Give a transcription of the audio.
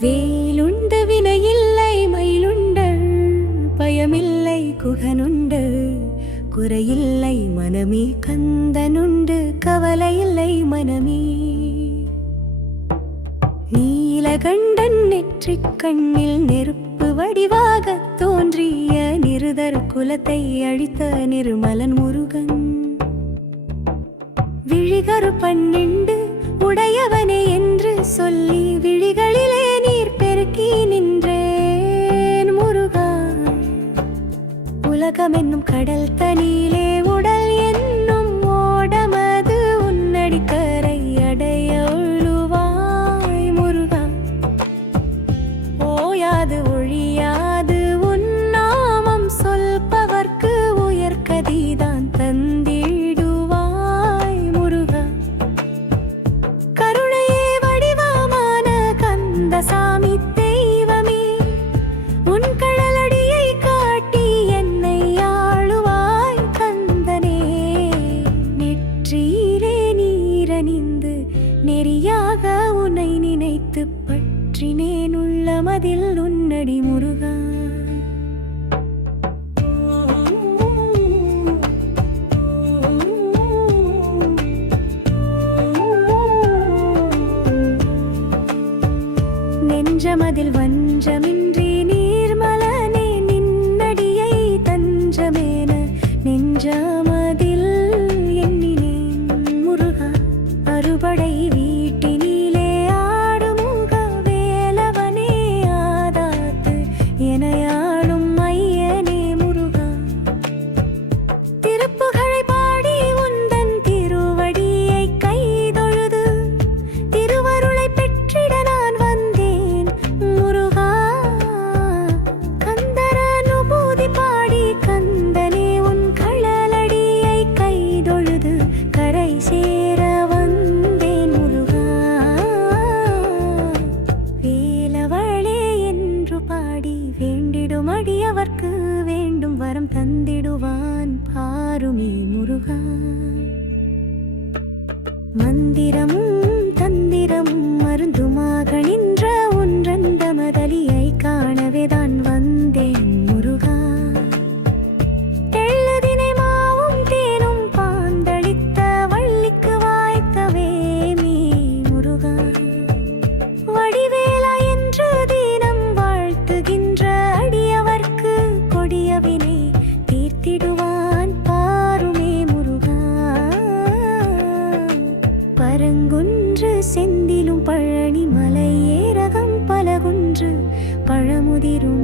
வேலுண்ட வினையில்லை மயிலுண்டு பயமில்லை குகனுண்டு. குறையில்லை மனமே கந்தனுண்டு கவலையில்லை மனமே. நீலகண்டன் நெற்றிக் கண்ணில் நெருப்பு வடிவாக தோன்றிய நிருதர் குலத்தை அழித்த நிர்மலன் முருகன். விழிகரு பன்னிண்டு உடையவனே என்று சொல்லி விழிகளிலே நீர் பெருக்கி நின்றேன் முருகா. உலகம் என்னும் கடல் தனியிலே நினைத்து பற்றினேன் உள்ளமதில் உன்னடி முருகா. நெஞ்சமதில் வேண்டிடும் அடியவர்க்கு வேண்டும் வரம் தந்திடுவான் பாருமே முருகா. மந்திரமும் தந்தி முதிரும்